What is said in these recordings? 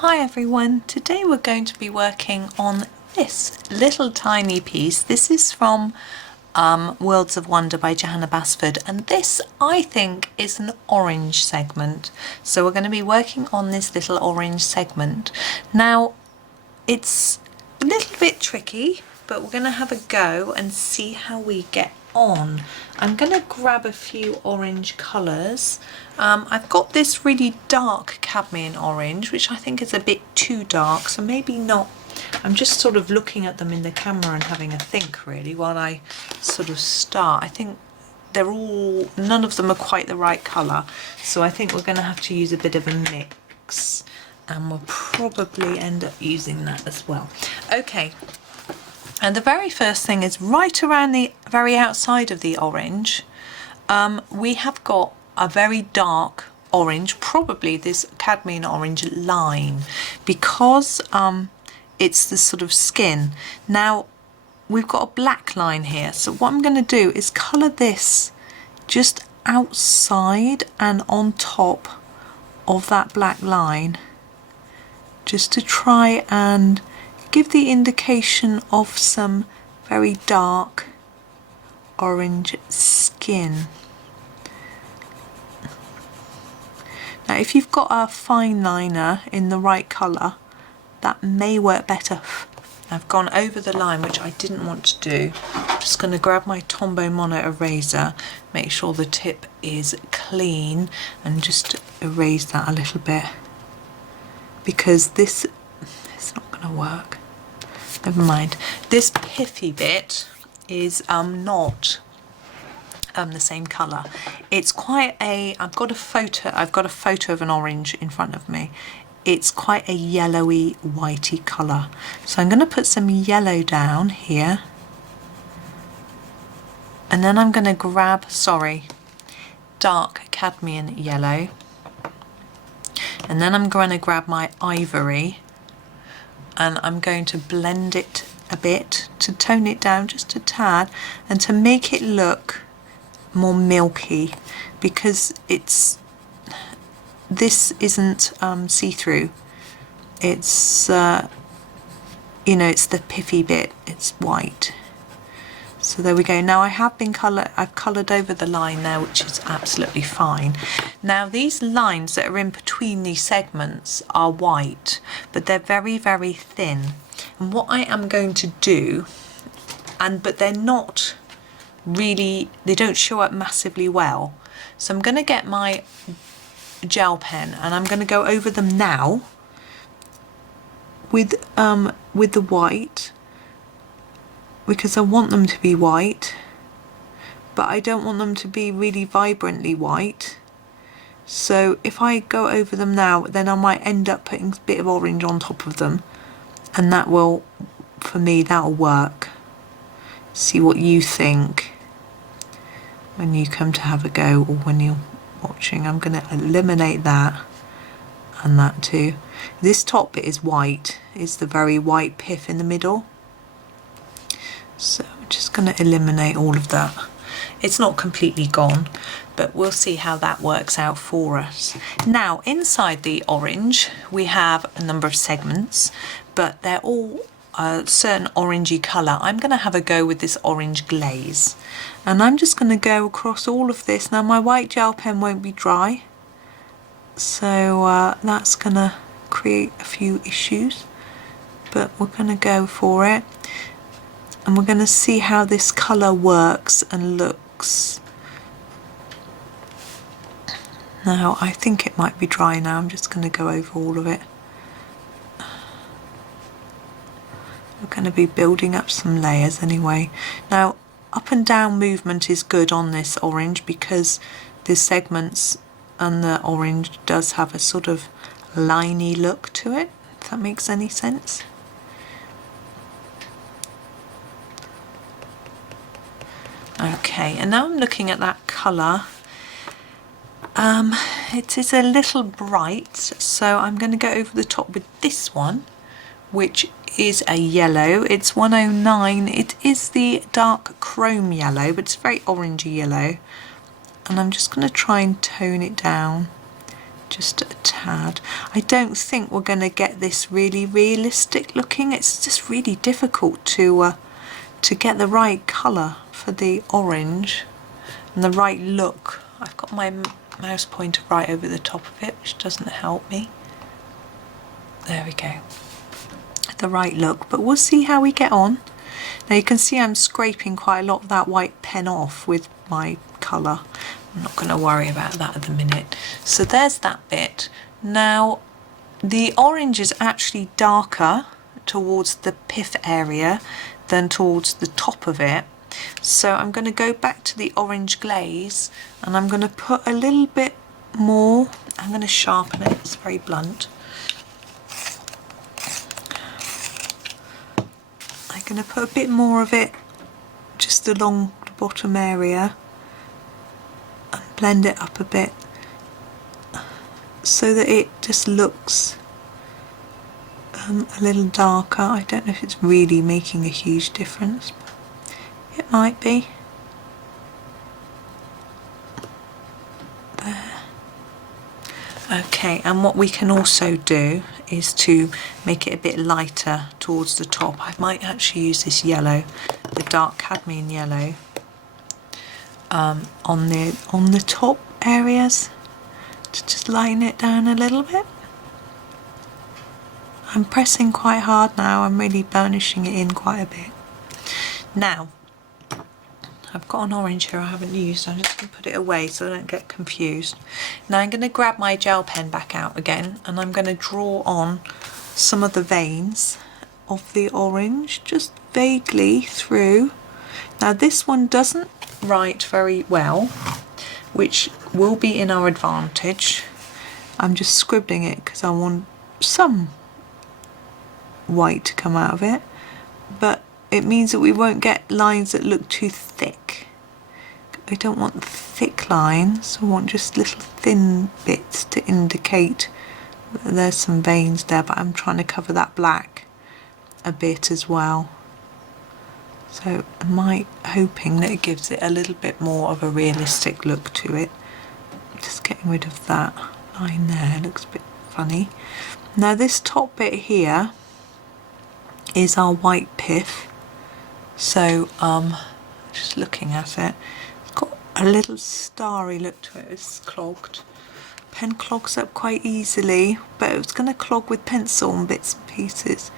Hi everyone, today we're going to be working on this little tiny piece. This is from Worlds of Wonder by Johanna Basford, and this I think is an orange segment. So we're going to be working on this little orange segment. Now it's a little bit tricky, but we're going to have a go and see how we get on. I'm going to grab a few orange colours. I've got this really dark cadmium orange, which I think is a bit too dark, so maybe not. I'm just sort of looking at them in the camera and having a think really while I sort of start. I think none of them are quite the right colour, so I think we're going to have to use a bit of a mix, and we'll probably end up using that as well. Okay. And the very first thing is right around the very outside of the orange, we have got a very dark orange, probably this cadmium orange line, because it's the sort of skin. Now we've got a black line here, so what I'm going to do is colour this just outside and on top of that black line, just to try and give the indication of some very dark orange skin. Now if you've got a fine liner in the right colour, that may work better. I've gone over the line, which I didn't want to do. I'm just going to grab my Tombow mono eraser, make sure the tip is clean, and just erase that a little bit, because this is not going to work. Never mind. This piffy bit is not the same colour. It's quite a. I've got a photo of an orange in front of me. It's quite a yellowy, whitey colour. So I'm going to put some yellow down here, and then I'm going to grab, dark cadmium yellow, and then I'm going to grab my ivory, and I'm going to blend it a bit to tone it down just a tad and to make it look more milky, because this isn't see-through. It's it's the piffy bit, it's white. So there we go. Now I've coloured over the line there, which is absolutely fine. Now these lines that are in between these segments are white, but they're very, very thin. And what I am going to do, but they're not really, they don't show up massively well. So I'm going to get my gel pen and I'm going to go over them now with the white, because I want them to be white, but I don't want them to be really vibrantly white. So if I go over them now, then I might end up putting a bit of orange on top of them, and that will, for me, that'll work. See what you think when you come to have a go, or when you're watching. I'm going to eliminate that and that too. This top bit is white, it's the very white piff in the middle. So I'm just going to eliminate all of that. It's not completely gone, but we'll see how that works out for us. Now inside the orange we have a number of segments, but they're all a certain orangey colour. I'm going to have a go with this orange glaze, and I'm just going to go across all of this. Now my white gel pen won't be dry, so that's going to create a few issues, but we're going to go for it. And we're going to see how this colour works and looks. Now I think it might be dry now. I'm just going to go over all of it. We're going to be building up some layers anyway. Now up and down movement is good on this orange, because the segments and the orange does have a sort of liney look to it, if that makes any sense. Okay, and now I'm looking at that colour. It is a little bright, so I'm going to go over the top with this one, which is a yellow. It's 109. It is the dark chrome yellow, but it's very orangey yellow. And I'm just going to try and tone it down just a tad. I don't think we're going to get this really realistic looking. It's just really difficult to get the right colour for the orange and the right look. I've got my mouse pointer right over the top of it, which doesn't help me. There we go. The right look, but we'll see how we get on. Now you can see I'm scraping quite a lot of that white pen off with my colour. I'm not going to worry about that at the minute. So there's that bit. Now the orange is actually darker towards the pith area than towards the top of it. So I'm going to go back to the orange glaze and I'm going to put a little bit more. I'm going to sharpen it, it's very blunt. I'm going to put a bit more of it just along the bottom area and blend it up a bit so that it just looks a little darker. I don't know if it's really making a huge difference, but it might be. There. Okay, and what we can also do is to make it a bit lighter towards the top. I might actually use this yellow, the dark cadmium yellow, on the top areas to just lighten it down a little bit. I'm pressing quite hard now, I'm really burnishing it in quite a bit. Now, I've got an orange here I haven't used, I'm just going to put it away so I don't get confused. Now I'm going to grab my gel pen back out again and I'm going to draw on some of the veins of the orange, just vaguely through. Now this one doesn't write very well, which will be in our advantage. I'm just scribbling it because I want some white to come out of it, but it means that we won't get lines that look too thick. I don't want thick lines, I want just little thin bits to indicate that there's some veins there, but I'm trying to cover that black a bit as well. So I'm hoping that it gives it a little bit more of a realistic look to it. Just getting rid of that line there, it looks a bit funny. Now this top bit here is our white pith. So just looking at it, it's got a little starry look to it. It's clogged. Pen clogs up quite easily, but it's going to clog with pencil and bits and pieces.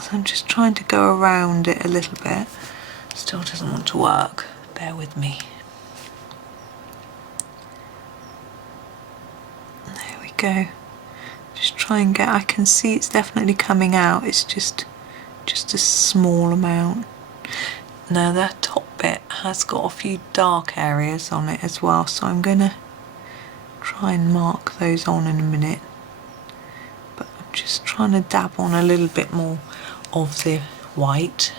So I'm just trying to go around it a little bit. Still doesn't want to work. Bear with me. There we go. Just try and get, I can see it's definitely coming out. It's just a small amount. Now that top bit has got a few dark areas on it as well, so I'm going to try and mark those on in a minute. But I'm just trying to dab on a little bit more of the white.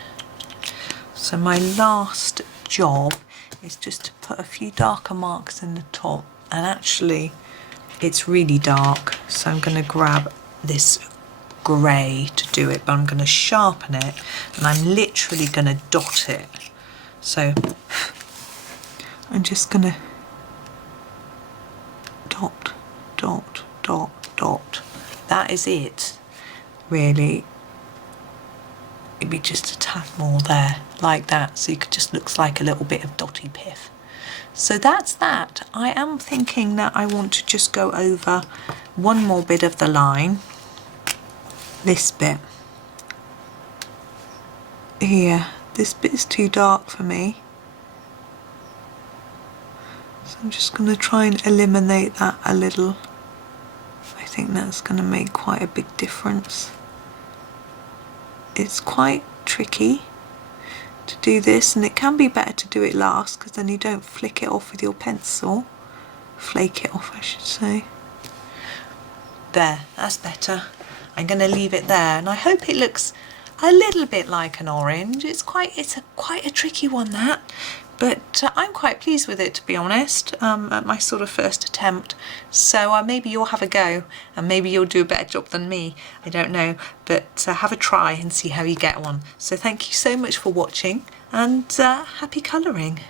So my last job is just to put a few darker marks in the top, and actually it's really dark, so I'm going to grab this grey to do it, but I'm going to sharpen it and I'm literally going to dot it. So I'm just going to dot, dot, dot, dot. That is it, really. Maybe just a tad more there, like that, so it just looks like a little bit of dotty pith. So that's that. I am thinking that I want to just go over one more bit of the line. This bit here, this bit is too dark for me, so I'm just going to try and eliminate that a little. I think that's going to make quite a big difference. It's quite tricky to do this, and it can be better to do it last because then you don't flick it off with your pencil. Flake it off, I should say. There, that's better. I'm going to leave it there, and I hope it looks a little bit like an orange. It's quite a tricky one, that, but I'm quite pleased with it, to be honest, at my sort of first attempt. So maybe you'll have a go and maybe you'll do a better job than me, I don't know, but have a try and see how you get on. So thank you so much for watching, and happy colouring.